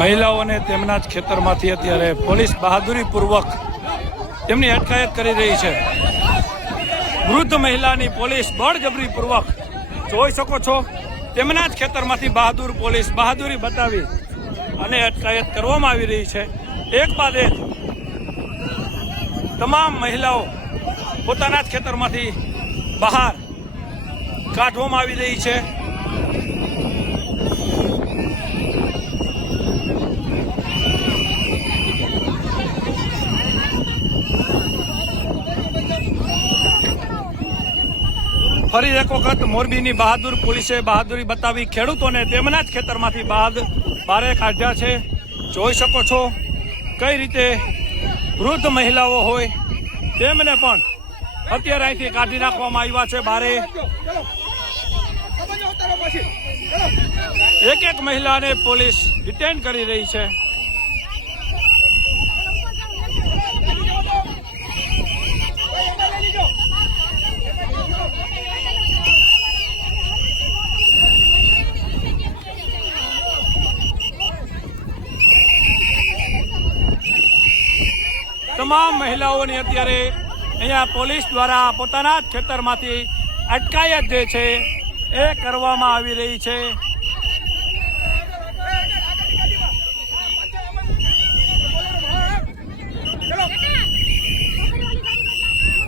મહિલાઓને તેમના જ ખેતરમાંથી અત્યારે પોલીસ બહાદુરીપૂર્વક તેમની અટકાયત કરી રહી છે। વૃદ્ધ મહિલાની પોલીસ બળજબરીપૂર્વક જોઈ શકો છો તેમના જ ખેતરમાંથી પોલીસ બહાદુરી બતાવી અને અટકાયત કરવામાં આવી રહી છે। એક બાદ એક તમામ મહિલાઓ પોતાના જ ખેતરમાંથી બહાર કાઢવામાં આવી રહી છે। ફરી એક વખત મોરબીની બહાદુર પોલીસે બહાદુરી બતાવી ખેડૂતોને તેમના જ ખેતરમાંથી બહાર કાઢ્યા છે। જોઈ શકો છો કઈ રીતે વૃદ્ધ મહિલાઓ હોય તેમને પણ અત્યારે અહીંથી કાઢી નાખવામાં આવ્યા છે બહાર। એક એક મહિલાને પોલીસ ડિટેન કરી રહી છે। તમામ મહિલાઓની અત્યારે અહીંયા પોલીસ દ્વારા પોતાના જ ખેતરમાંથી અટકાયત જે છે એ કરવામાં આવી રહી છે।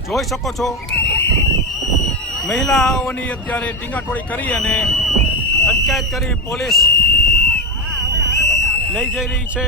જોઈ શકો છો મહિલાઓની અત્યારે ટીંગાટોળી કરી અને અટકાયત કરી પોલીસ લઈ જઈ રહી છે।